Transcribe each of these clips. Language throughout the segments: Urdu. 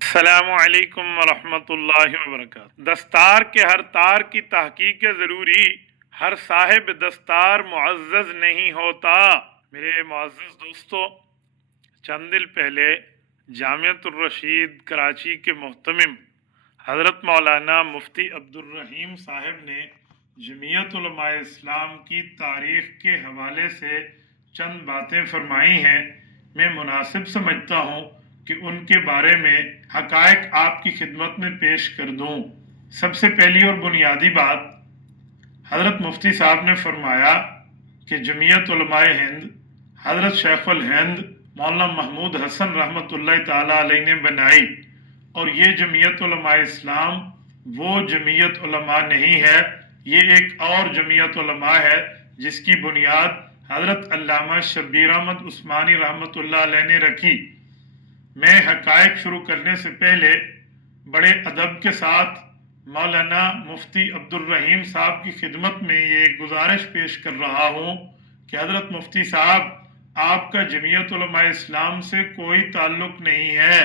السلام علیکم ورحمۃ اللہ وبرکاتہ۔ دستار کے ہر تار کی تحقیق ضروری، ہر صاحب دستار معزز نہیں ہوتا۔ میرے معزز دوستو، چند دن پہلے جامعۃ الرشید کراچی کے محتمم حضرت مولانا مفتی عبدالرحیم صاحب نے جمعیت علماء اسلام کی تاریخ کے حوالے سے چند باتیں فرمائی ہیں۔ میں مناسب سمجھتا ہوں کہ ان کے بارے میں حقائق آپ کی خدمت میں پیش کر دوں۔ سب سے پہلی اور بنیادی بات، حضرت مفتی صاحب نے فرمایا کہ جمعیت علماء ہند حضرت شیخ الہند مولانا محمود حسن رحمۃ اللہ تعالیٰ علیہ نے بنائی، اور یہ جمعیت علماء اسلام وہ جمعیت علماء نہیں ہے، یہ ایک اور جمعیت علماء ہے جس کی بنیاد حضرت علامہ شبیر احمد عثمانی رحمۃ اللہ علیہ نے رکھی۔ میں حقائق شروع کرنے سے پہلے بڑے ادب کے ساتھ مولانا مفتی عبدالرحیم صاحب کی خدمت میں یہ گزارش پیش کر رہا ہوں کہ حضرت مفتی صاحب، آپ کا جمعیت علماء اسلام سے کوئی تعلق نہیں ہے۔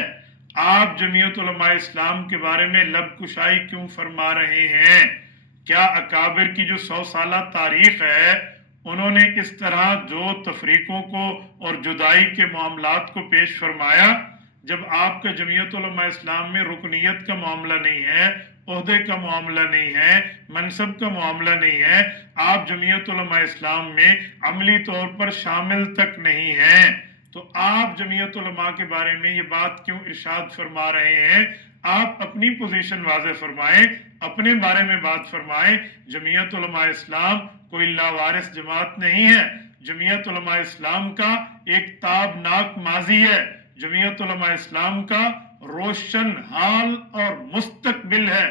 آپ جمعیت علماء اسلام کے بارے میں لب کشائی کیوں فرما رہے ہیں؟ کیا اکابر کی جو 100 سالہ تاریخ ہے، انہوں نے اس طرح جو تفریقوں کو اور جدائی کے معاملات کو پیش فرمایا؟ جب آپ کا جمعیت علماء اسلام میں رکنیت کا معاملہ نہیں ہے، عہدے کا معاملہ نہیں ہے، منصب کا معاملہ نہیں ہے، آپ جمعیت علماء اسلام میں عملی طور پر شامل تک نہیں ہیں، تو آپ جمعیت علماء کے بارے میں یہ بات کیوں ارشاد فرما رہے ہیں؟ آپ اپنی پوزیشن واضح فرمائیں، اپنے بارے میں بات فرمائیں۔ جمعیت علماء اسلام کوئی لاوارث جماعت نہیں ہے، جمعیت علماء اسلام کا ایک تابناک ماضی ہے، جمعیت علماء اسلام کا روشن حال اور مستقبل ہے۔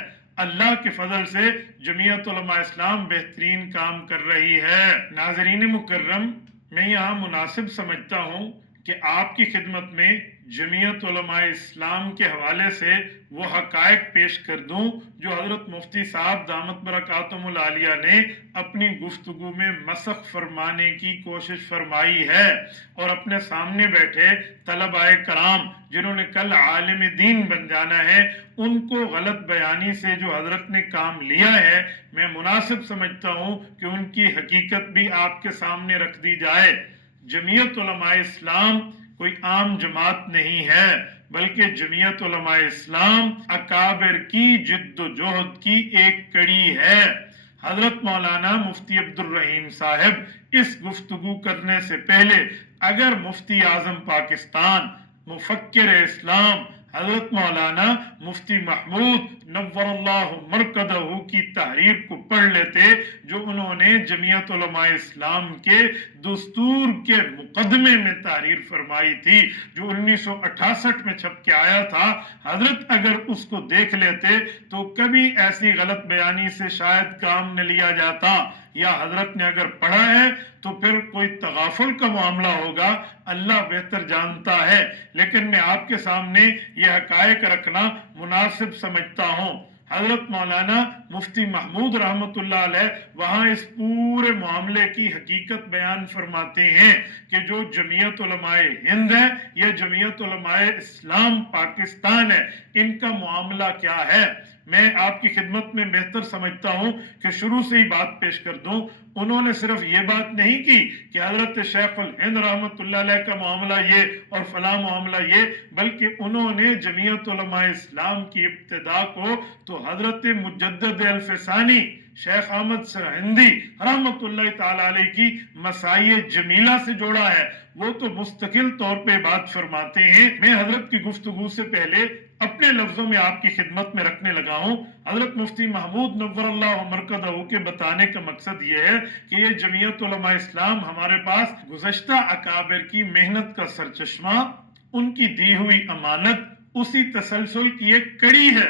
اللہ کے فضل سے جمعیت علماء اسلام بہترین کام کر رہی ہے۔ ناظرین مکرم، میں یہاں مناسب سمجھتا ہوں کہ آپ کی خدمت میں جمعیت علماء اسلام کے حوالے سے وہ حقائق پیش کر دوں جو حضرت مفتی صاحب دامت برکاتہم العالیہ نے اپنی گفتگو میں مسخ فرمانے کی کوشش فرمائی ہے، اور اپنے سامنے بیٹھے طلباء کرام جنہوں نے کل عالم دین بن جانا ہے، ان کو غلط بیانی سے جو حضرت نے کام لیا ہے، میں مناسب سمجھتا ہوں کہ ان کی حقیقت بھی آپ کے سامنے رکھ دی جائے۔ جمعیت علماء اسلام کوئی عام جماعت نہیں ہے، بلکہ جمعیت علماء اسلام اکابر کی جد و جہد کی ایک کڑی ہے۔ حضرت مولانا مفتی عبدالرحیم صاحب اس گفتگو کرنے سے پہلے اگر مفتی اعظم پاکستان، مفکر اسلام حضرت مولانا مفتی محمود نور اللہ مرکزہ کی تحریر کو پڑھ لیتے جو انہوں نے جمعیت علماء اسلام کے دستور کے مقدمے میں تحریر فرمائی تھی، جو 1968 میں چھپ کے آیا تھا، حضرت اگر اس کو دیکھ لیتے تو کبھی ایسی غلط بیانی سے شاید کام نہ لیا جاتا، یا حضرت نے اگر پڑھا ہے تو پھر کوئی تغافل کا معاملہ ہوگا، اللہ بہتر جانتا ہے، لیکن میں آپ کے سامنے یہ حقائق رکھنا مناسب سمجھتا ہوں۔ حضرت مولانا مفتی محمود رحمۃ اللہ علیہ وہاں اس پورے معاملے کی حقیقت بیان فرماتے ہیں کہ جو جمعیت علماء ہند ہے یا جمعیت علماء اسلام پاکستان ہے، ان کا معاملہ کیا ہے۔ میں آپ کی خدمت میں بہتر سمجھتا ہوں کہ شروع سے ہی بات پیش کر دوں۔ انہوں نے صرف یہ بات نہیں کی کہ حضرت شیخ الہند رحمۃ اللہ علیہ کا معاملہ یہ اور فلاں معاملہ یہ، بلکہ انہوں نے جمعیت علماء اسلام کی ابتدا کو تو حضرت مجدد الفسانی شیخ احمد سرہندی رحمۃ اللہ تعالیٰ علیہ کی مسائی جمیلہ سے جوڑا ہے۔ وہ تو مستقل طور پہ بات فرماتے ہیں۔ میں حضرت کی گفتگو سے پہلے اپنے لفظوں میں آپ کی خدمت میں رکھنے لگا ہوں۔ حضرت مفتی محمود نور اللہ مرکزہ کے بتانے کا مقصد یہ ہے کہ یہ جمعیت علماء اسلام ہمارے پاس گزشتہ اکابر کی محنت کا سرچشمہ، ان کی دی ہوئی امانت، اسی تسلسل کی ایک کڑی ہے۔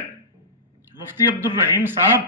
مفتی عبدالرحیم صاحب،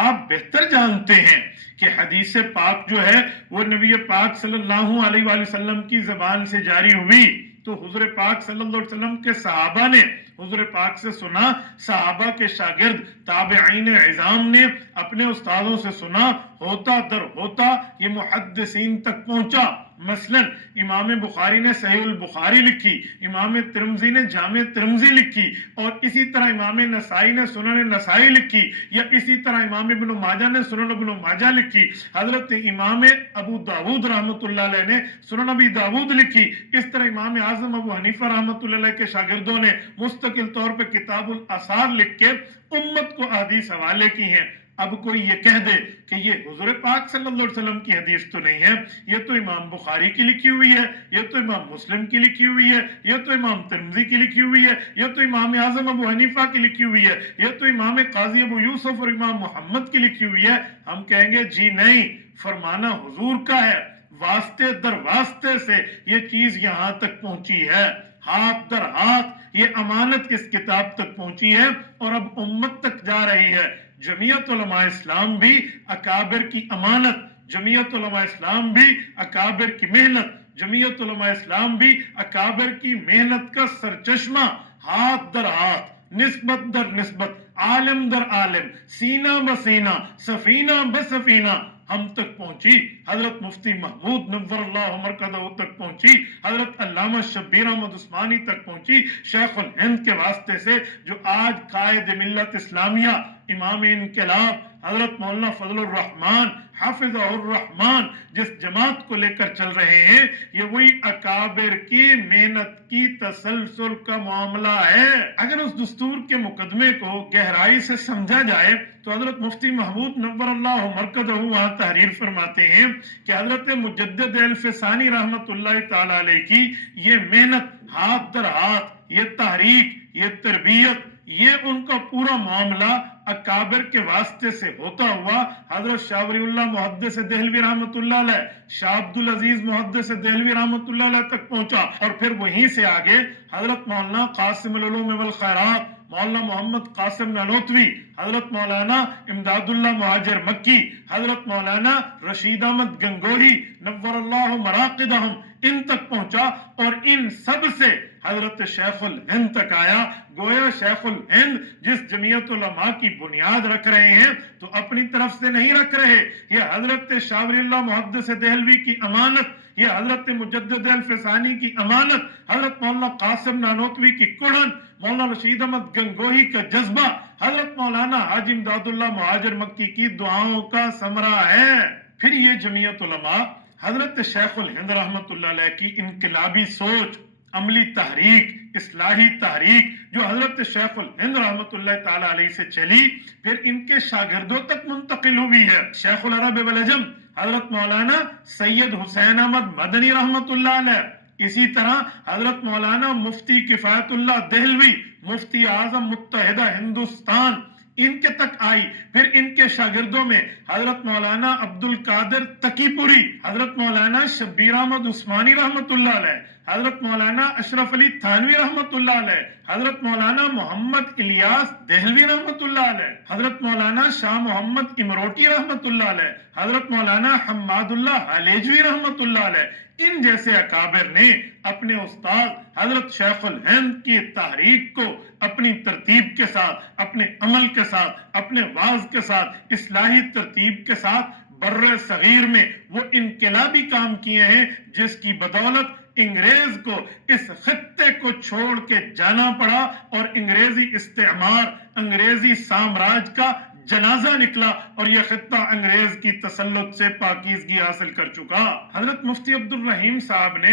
آپ بہتر جانتے ہیں کہ حدیث پاک جو ہے وہ نبی پاک صلی اللہ علیہ وآلہ وسلم کی زبان سے جاری ہوئی تو حضور پاک صلی اللہ علیہ وسلم کے صحابہ نے حضور پاک سے سنا، صحابہ کے شاگرد تابعین عظام نے اپنے استادوں سے سنا، ہوتا در ہوتا یہ محدثین تک پہنچا۔ مثلا امام بخاری نے صحیح البخاری لکھی، امام ترمذی نے جامع ترمذی لکھی، اور اسی طرح امام نسائی نے سنن نسائی لکھی، یا اسی طرح امام ابن ماجہ نے سنن ابن ماجہ لکھی، حضرت امام ابو داود رحمۃ اللہ علیہ نے سنن ابی داود لکھی، اس طرح امام اعظم ابو حنیفہ رحمۃ اللہ علیہ کے شاگردوں نے مستقل طور پہ کتاب الاثار لکھ کے امت کو احادیث حوالے کی ہیں۔ اب کوئی یہ کہہ دے کہ یہ حضور پاک صلی اللہ علیہ وسلم کی حدیث تو نہیں ہے، یہ تو امام بخاری کی لکھی ہوئی ہے، یہ تو امام مسلم کی لکھی ہوئی ہے، یہ تو امام ترمذی کی لکھی ہوئی ہے، یہ تو امام اعظم ابو حنیفہ کی لکھی ہوئی ہے، یہ تو امام قاضی ابو یوسف اور امام محمد کی لکھی ہوئی ہے، ہم کہیں گے جی نہیں، فرمانا حضور کا ہے، واسطے در واسطے سے یہ چیز یہاں تک پہنچی ہے، ہاتھ در ہاتھ یہ امانت اس کتاب تک پہنچی ہے اور اب امت تک جا رہی ہے۔ جمعیت علماء اسلام بھی اکابر کی امانت، جمعیت علماء اسلام بھی اکابر کی محنت، جمعیت علماء اسلام بھی اکابر کی محنت کا سرچشمہ ہاتھ در ہاتھ، نسبت در نسبت، عالم در عالم، سینہ بسینہ، سفینہ بسفینہ ہم تک پہنچی، حضرت مفتی محمود نور اللہ مرکزہ تک پہنچی، حضرت علامہ شبیر احمد عثمانی تک پہنچی، شیخ الہند کے واسطے سے جو آج قائد ملت اسلامیہ، امام انقلاب حضرت مولانا فضل الرحمان حافظہ الرحمان جس جماعت کو لے کر چل رہے ہیں، یہ وہی اکابر کی محنت کی تسلسل کا معاملہ ہے۔ اگر اس دستور کے مقدمے کو گہرائی سے سمجھا جائے تو حضرت مفتی محمود نور اللہ مرکزہ وہاں تحریر فرماتے ہیں کہ حضرت مجدد الفسانی رحمت اللہ تعالی علیہ کی یہ محنت ہاتھ در ہاتھ، یہ تحریک، یہ تربیت، یہ ان کا پورا معاملہ اکابر کے واسطے سے ہوتا ہوا حضرت شاہ ولی اللہ محدث دہلوی رحمت اللہ علیہ، شاہ عبدالعزیز محدث دہلوی رحمت اللہ علیہ تک پہنچا، اور پھر وہیں سے آگے حضرت مولانا قاسم العلوم والخیرات، مولانا محمد قاسم نانوتوی، حضرت مولانا امداد اللہ مہاجر مکی، حضرت مولانا رشید احمد گنگوہی نور اللہ مراقدہم، ان تک پہنچا، اور ان سب سے حضرت شیخ الہند تک آیا۔ گویا شیخ الہند جس جمعیت علماء کی بنیاد رکھ رہے ہیں تو اپنی طرف سے نہیں رکھ رہے، یہ حضرت شاہ ولی اللہ محدث دہلوی کی امانت، یہ حضرت مجدد الفسانی کی امانت، حضرت مولانا قاسم نانوتوی کی کڑھن، مولانا رشید احمد گنگوہی کا جذبہ، حضرت مولانا حاجی امداد اللہ مہاجر مکی کی دعاؤں کا ثمرہ ہے۔ پھر یہ جمعیت علماء حضرت شیخ الہند رحمت اللہ علیہ کی انقلابی سوچ، عملی تحریک، اصلاحی تحریک جو حضرت شیخ الہند رحمت اللہ تعالی علیہ سے چلی، پھر ان کے شاگردوں تک منتقل ہوئی ہے۔ شیخ العرب والعجم حضرت مولانا سید حسین احمد مدنی رحمت اللہ علیہ، اسی طرح حضرت مولانا مفتی کفایت اللہ دہلوی، مفتی اعظم متحدہ ہندوستان، ان کے تک آئی۔ پھر ان کے شاگردوں میں حضرت مولانا عبد القادر تقی پوری، حضرت مولانا شبیر احمد عثمانی رحمت اللہ علیہ، حضرت مولانا اشرف علی تھانوی رحمت اللہ علیہ، حضرت مولانا محمد الیاس دہلوی رحمت اللہ علیہ، حضرت مولانا شاہ محمد امروٹی رحمت اللہ علیہ، حضرت مولانا حماد اللہ علیجوی رحمت اللہ علیہ۔ ان جیسے اکابر نے اپنے استاد حضرت شیخ الہند کی تحریک کو اپنی ترتیب کے ساتھ، اپنے عمل کے ساتھ، اپنے واعظ کے ساتھ، اصلاحی ترتیب کے ساتھ بر صغیر میں وہ انقلابی کام کیے ہیں جس کی بدولت انگریز کو اس خطے کو چھوڑ کے جانا پڑا اور انگریزی استعمار، انگریزی سامراج کا جنازہ نکلا اور یہ خطہ انگریز کی تسلط سے پاکیزگی حاصل کر چکا۔ حضرت مفتی عبد الرحیم صاحب نے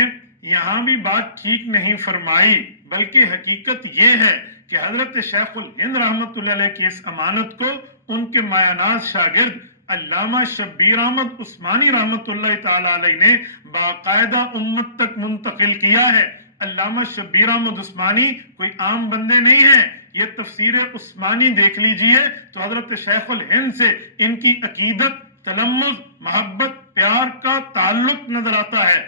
یہاں بھی بات ٹھیک نہیں فرمائی، بلکہ حقیقت یہ ہے کہ حضرت شیخ الہند رحمت اللہ علیہ کی اس امانت کو ان کے مایہ ناز شاگرد علامہ شبیر احمد عثمانی رحمت اللہ تعالی علیہ نے باقاعدہ امت تک منتقل کیا ہے۔ علامہ شبیر احمد عثمانی کوئی عام بندے نہیں ہیں، یہ تفسیر عثمانی دیکھ لیجئے تو حضرت شیخ الہند سے ان کی عقیدت، تلمذ، محبت، پیار کا تعلق نظر آتا ہے۔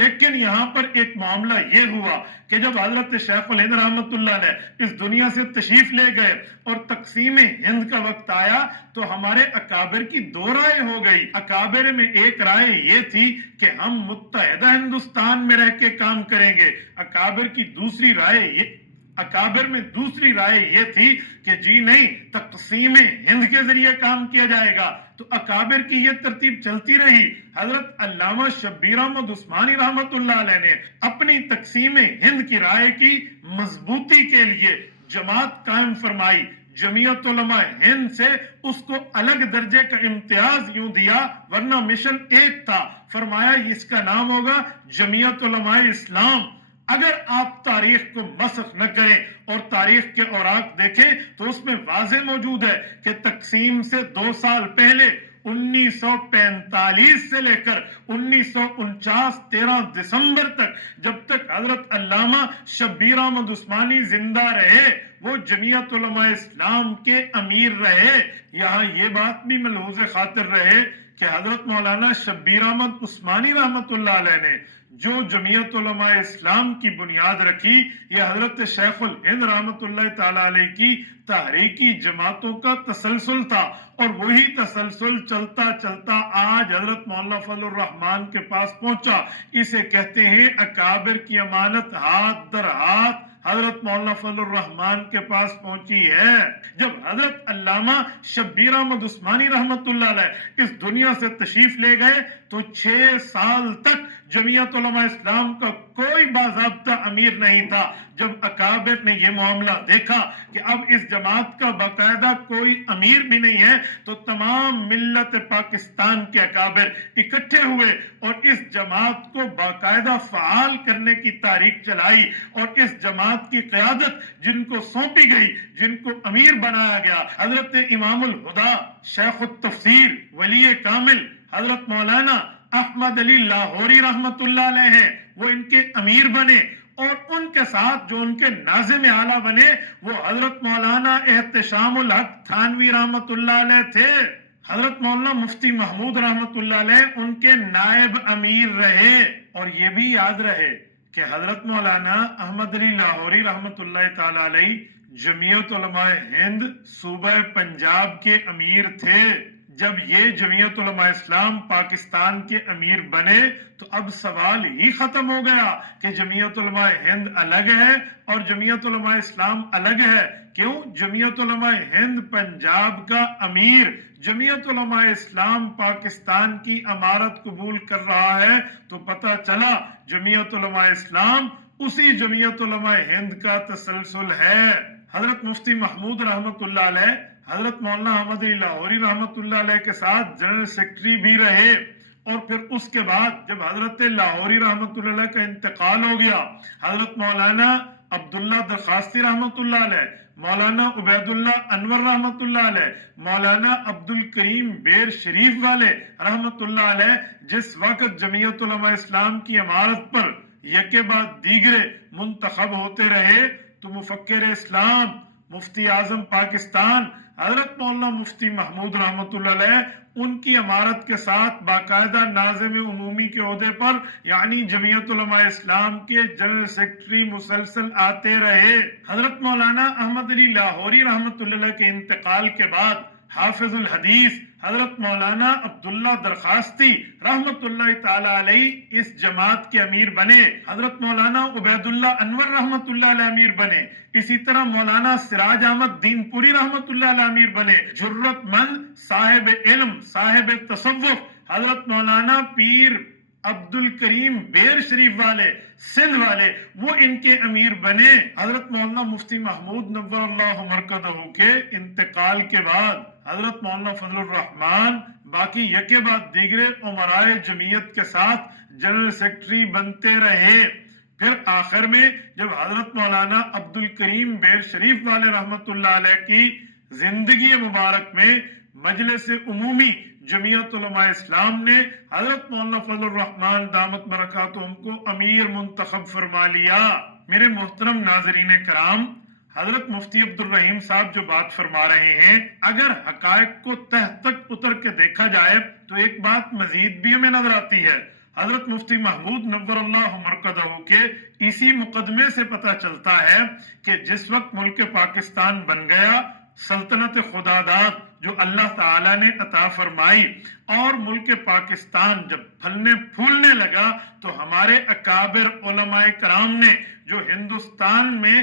لیکن یہاں پر ایک معاملہ یہ ہوا کہ جب حضرت شیخ الہند رحمت اللہ علیہ اس دنیا سے تشریف لے گئے اور تقسیم ہند کا وقت آیا تو ہمارے اکابر کی دو رائے ہو گئی۔ اکابر میں ایک رائے یہ تھی کہ ہم متحدہ ہندوستان میں رہ کے کام کریں گے، اکابر کی دوسری رائے یہ اکابر میں دوسری رائے یہ تھی کہ جی نہیں، تقسیم ہند کے ذریعے کام کیا جائے گا، تو اکابر کی یہ ترتیب چلتی رہی۔ حضرت علامہ شبیر احمد عثمانی رحمت اللہ علیہ نے اپنی تقسیم ہند کی رائے کی مضبوطی کے لیے جماعت قائم فرمائی۔ جمعیت علماء ہند سے اس کو الگ درجے کا امتیاز یوں دیا، ورنہ مشن ایک تھا، فرمایا اس کا نام ہوگا جمعیت علماء اسلام۔ اگر آپ تاریخ کو مسخ نہ کریں اور تاریخ کے اوراق دیکھیں تو اس میں واضح موجود ہے کہ تقسیم سے 2 سال پہلے 1945 سے لے کر 1949 13 دسمبر تک، جب تک حضرت علامہ شبیر احمد عثمانی زندہ رہے، وہ جمعیت علماء اسلام کے امیر رہے۔ یہاں یہ بات بھی ملحوظ خاطر رہے کہ حضرت مولانا شبیر احمد عثمانی رحمت اللہ علیہ نے جو جمعیت علماء اسلام کی بنیاد رکھی، یہ حضرت شیخ الہند رحمت اللہ تعالی علیہ کی تحریکی جماعتوں کا تسلسل تھا، اور وہی تسلسل چلتا چلتا آج حضرت مولانا فضل الرحمان کے پاس پہنچا۔ اسے کہتے ہیں اکابر کی امانت ہاتھ در ہاتھ حضرت مولانا فضل الرحمان کے پاس پہنچی ہے۔ جب حضرت علامہ شبیر احمد عثمانی رحمت اللہ علیہ اس دنیا سے تشریف لے گئے تو 6 سال تک جمعیت علماء اسلام کا کوئی باضابطہ امیر نہیں تھا۔ جب اکابر نے یہ معاملہ دیکھا کہ اب اس جماعت کا باقاعدہ کوئی امیر بھی نہیں ہے، تو تمام ملت پاکستان کے اکابر اکٹھے ہوئے اور اس جماعت کو باقاعدہ فعال کرنے کی تحریک چلائی، اور اس جماعت کی قیادت جن کو سونپی گئی، جن کو امیر بنایا گیا، حضرت امام الہدا شیخ التفسیر ولی کامل حضرت مولانا احمد علی لاہوری رحمت اللہ علیہ ہیں، وہ ان کے امیر بنے، اور ان کے ساتھ جو ان کے ناظم اعلیٰ بنے وہ حضرت مولانا احتشام الحق تھانوی رحمت اللہ علیہ تھے۔ حضرت مولانا مفتی محمود رحمت اللہ علیہ ان کے نائب امیر رہے، اور یہ بھی یاد رہے کہ حضرت مولانا احمد علی لاہوری رحمت اللہ تعالی علیہ جمعیت علماء ہند صوبہ پنجاب کے امیر تھے۔ جب یہ جمعیت علماء اسلام پاکستان کے امیر بنے تو اب سوال ہی ختم ہو گیا کہ جمعیت علماء ہند الگ ہے اور جمعیت علماء اسلام الگ ہے۔ کیوں؟ جمعیت علماء ہند پنجاب کا امیر جمعیت علماء اسلام پاکستان کی امارت قبول کر رہا ہے، تو پتہ چلا جمعیت علماء اسلام اسی جمعیت علماء ہند کا تسلسل ہے۔ حضرت مفتی محمود رحمت اللہ علیہ حضرت مولانا احمد علی لاہوری رحمت اللہ علیہ کے ساتھ جنرل سیکرٹری بھی رہے، اور پھر اس کے بعد جب حضرت لاہوری رحمت اللہ علیہ کا انتقال ہو گیا، حضرت مولانا عبداللہ درخواستی رحمت اللہ علیہ، مولانا عبید اللہ انور رحمت اللہ علیہ، مولانا عبد الکریم بیر شریف والے رحمت اللہ علیہ جس وقت جمعیت علماء اسلام کی امارت پر یکے بعد دیگرے منتخب ہوتے رہے، تو مفکر اسلام مفتی اعظم پاکستان حضرت مولانا مفتی محمود رحمت اللہ علیہ ان کی امارت کے ساتھ باقاعدہ ناظم عمومی کے عہدے پر، یعنی جمعیت علماء اسلام کے جنرل سیکرٹری مسلسل آتے رہے۔ حضرت مولانا احمد علی لاہوری رحمت اللہ علیہ کے انتقال کے بعد حافظ الحدیث حضرت مولانا عبداللہ درخواستی رحمت اللہ تعالی علیہ اس جماعت کے امیر بنے، حضرت مولانا عبید اللہ انور رحمت اللہ علیہ امیر بنے، اسی طرح مولانا سراج احمد دین پوری رحمت اللہ علیہ امیر بنے۔ جرت مند صاحب علم صاحب تصوف حضرت مولانا پیر عبد الکریم بیر شریف والے سندھ والے وہ ان کے امیر بنے۔ حضرت مولانا مفتی محمود نور اللہ مرکزہ کے انتقال کے بعد حضرت مولانا فضل الرحمان باقی یکے بعد دیگرے امرائے جمعیت کے ساتھ جنرل سیکرٹری بنتے رہے۔ پھر آخر میں جب حضرت مولانا عبد الکریم بیر شریف والے رحمت اللہ علیہ کی زندگی مبارک میں مجلس عمومی جمعیت علماء اسلام نے حضرت مولانا فضل الرحمان دامت برکاتہم کو امیر منتخب فرما لیا۔ میرے محترم ناظرین کرام، حضرت مفتی عبد الرحیم صاحب جو بات فرما رہے ہیں، اگر حقائق کو تہ تک اتر کے دیکھا جائے تو ایک بات مزید بھی ہمیں نظر آتی ہے۔ حضرت مفتی محمود نور اللہ مرکزہ کے اسی مقدمے سے پتہ چلتا ہے کہ جس وقت ملک پاکستان بن گیا، سلطنت خداداد جو اللہ تعالیٰ نے عطا فرمائی، اور ملک پاکستان جب پھلنے پھولنے لگا، تو ہمارے اکابر علماء کرام نے جو ہندوستان میں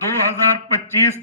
2025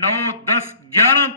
9, 10, 11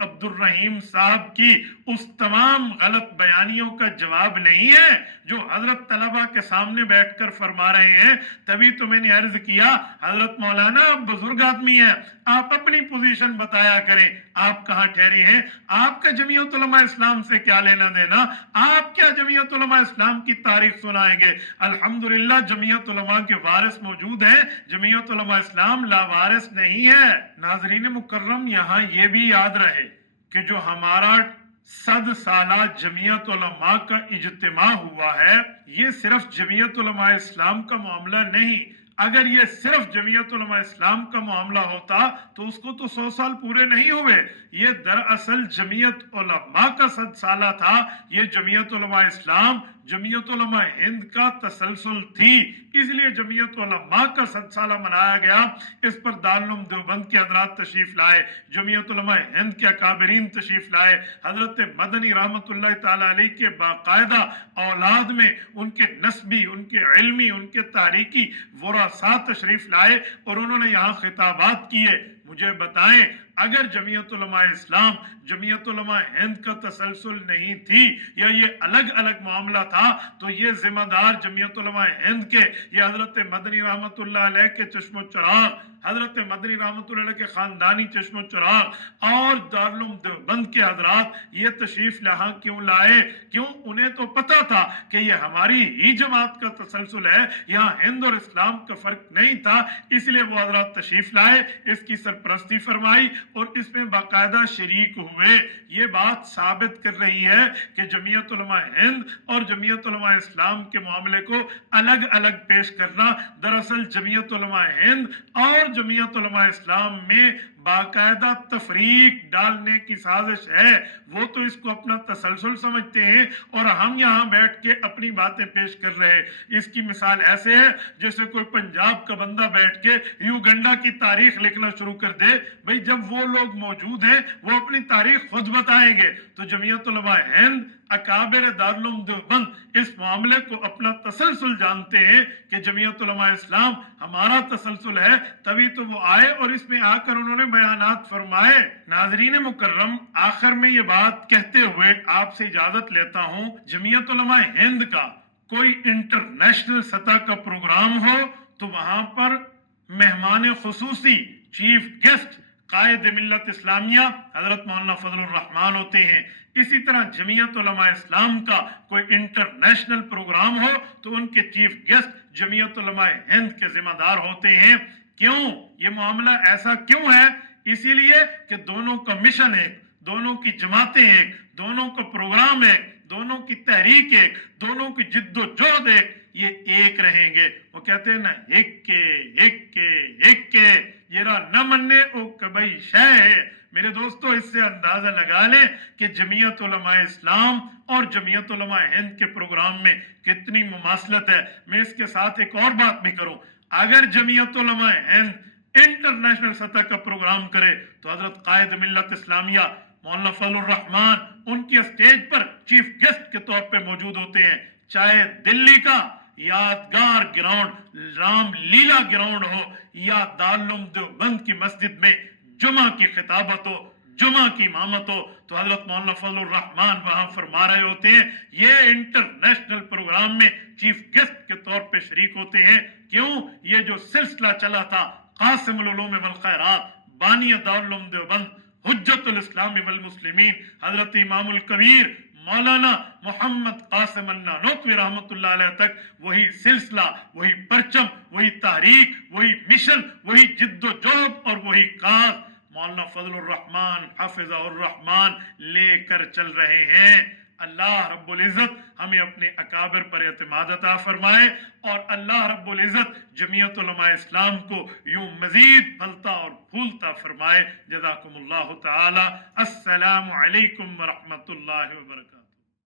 عبدالرحیم صاحب کی اس تمام غلط بیانیوں کا جواب نہیں ہے جو حضرت طلبہ کے سامنے بیٹھ کر فرما رہے ہیں۔ تبھی تو میں نے عرض کیا حضرت مولانا آپ بزرگ آدمی ہیں، آپ اپنی پوزیشن بتایا کریں، آپ کہاں ٹھہری ہیں؟ آپ کا جمعیت علماء اسلام سے کیا لینا دینا؟ آپ کیا جمعیت علماء اسلام کی تاریخ سنائیں گے؟ الحمدللہ جمعیت علماء کے وارث موجود ہیں، جمعیت علماء اسلام لاوارث نہیں ہے۔ ناظرین مکرم، یہاں یہ بھی یاد رہے کہ جو ہمارا 100 سالہ جمعیت علماء کا اجتماع ہوا ہے، یہ صرف جمعیت علماء اسلام کا معاملہ نہیں۔ اگر یہ صرف جمعیت علماء اسلام کا معاملہ ہوتا تو اس کو تو 100 سال پورے نہیں ہوئے۔ یہ دراصل جمعیت علماء کا 100 سالہ تھا، یہ جمعیت علماء اسلام جمعیت علماء ہند کا تسلسل تھی، اس لیے جمعیت علماء کا 100 سالہ منایا گیا۔ اس پر دارالعلوم دیوبند کے حضرات تشریف لائے، جمعیت علماء ہند کے اکابرین تشریف لائے، حضرت مدنی رحمۃ اللہ تعالی علیہ کے باقاعدہ اولاد میں ان کے نسبی، ان کے علمی، ان کے تاریخی ورثاء تشریف لائے اور انہوں نے یہاں خطابات کیے۔ مجھے بتائیں اگر جمعیت علماء اسلام جمعیت علماء ہند کا تسلسل نہیں تھی یا یہ الگ الگ معاملہ تھا تو یہ ذمہ دار جمعیت علماء ہند کے، یہ حضرت مدنی رحمۃ اللہ علیہ کے چشم و چراغ، حضرت مدنی رحمۃ اللہ علیہ کے خاندانی چشم و چراغ اور دارالعلوم دیوبند کے حضرات یہ تشریف یہاں کیوں لائے؟ کیوں؟ انہیں تو پتا تھا کہ یہ ہماری ہی جماعت کا تسلسل ہے، یہاں ہند اور اسلام کا فرق نہیں تھا، اس لیے وہ حضرات تشریف لائے، اس کی سرپرستی فرمائی اور اس میں باقاعدہ شریک ہوئے۔ یہ بات ثابت کر رہی ہے کہ جمعیت علماء ہند اور جمعیت علماء اسلام کے معاملے کو الگ الگ پیش کرنا، دراصل جمعیت علماء ہند اور جمعیت علماء اسلام میں باقاعدہ تفریق ڈالنے کی سازش ہے۔ وہ تو اس کو اپنا تسلسل سمجھتے ہیں اور ہم یہاں بیٹھ کے اپنی باتیں پیش کر رہے ہیں۔ اس کی مثال ایسے ہے جیسے کوئی پنجاب کا بندہ بیٹھ کے یوگنڈا کی تاریخ لکھنا شروع کر دے۔ بھئی جب وہ لوگ موجود ہیں وہ اپنی تاریخ خود بتائیں گے، تو جمعیت علماء ہند اکابر دارالعلوم دیوبند اس معاملے کو اپنا تسلسل جانتے ہیں کہ جمعیت علماء اسلام ہمارا تسلسل ہے، تبھی تو وہ آئے اور اس میں آ کر انہوں نے بیانات فرمائے۔ ناظرین مکرم، آخر میں یہ بات کہتے ہوئے آپ سے اجازت لیتا ہوں، جمعیت علماء ہند کا کوئی انٹرنیشنل سطح کا پروگرام ہو تو وہاں پر مہمان خصوصی چیف گیسٹ قائد ملت اسلامیہ حضرت مولانا فضل الرحمان ہوتے ہیں۔ اسی طرح جمعیت علماء اسلام کا کوئی انٹرنیشنل پروگرام ہو تو ان کے چیف گیسٹ جمعیت علماء ہند کے ذمہ دار ہوتے ہیں۔ کیوں یہ معاملہ ایسا کیوں ہے؟ اسی لیے کہ دونوں کا مشن ہے، دونوں کی جماعتیں ایک، دونوں کا پروگرام ہے، دونوں کی تحریک ہے، دونوں کی جد و جہد ہے، یہ ایک رہیں گے۔ وہ کہتے ہیں نا ایک کے یہ را نہ مننے او کبھی شے ہے۔ میرے دوستو، اس سے اندازہ لگا لیں کہ جمعیت علماء اسلام اور جمعیت علماء ہند کے پروگرام میں کتنی مماثلت ہے۔ میں اس کے ساتھ ایک اور بات بھی کروں، اگر جمعیت علماء ہند انٹرنیشنل سطح کا پروگرام کرے تو حضرت قائد ملت اسلامیہ مولانا فضل الرحمان ان کی اسٹیج پر چیف گیسٹ کے طور پہ موجود ہوتے ہیں، چاہے دلی کا یادگار گراؤنڈ رام لیلا گراؤنڈ ہو یا دارالعلوم دیوبند کی مسجد میں جمعہ کی خطابت ہو، جمعہ کی امامت ہو، تو حضرت مولانا فضل الرحمان وہاں فرما رہے ہوتے ہیں۔ یہ انٹرنیشنل پروگرام میں چیف گیسٹ کے طور پہ شریک ہوتے ہیں۔ کیوں؟ یہ جو سلسلہ چلا تھا قاسم العلوم والخیرات، بانی دارالعلوم دیوبند، حجت الاسلام والمسلمین، حضرت امام الکبیر مولانا محمد قاسم النانوتوی رحمۃ اللہ علیہ تک وہی سلسلہ، وہی پرچم، وہی تحریک، وہی مشن، وہی جد و جہد اور وہی کاز مولانا فضل الرحمان حافظہ الرحمان لے کر چل رہے ہیں۔ اللہ رب العزت ہمیں اپنے اکابر پر اعتماد عطا فرمائے اور اللہ رب العزت جمعیت علماء اسلام کو یوں مزید پھلتا اور پھولتا فرمائے۔ جزاکم اللہ تعالی۔ السلام علیکم ورحمۃ اللہ وبرکاتہ۔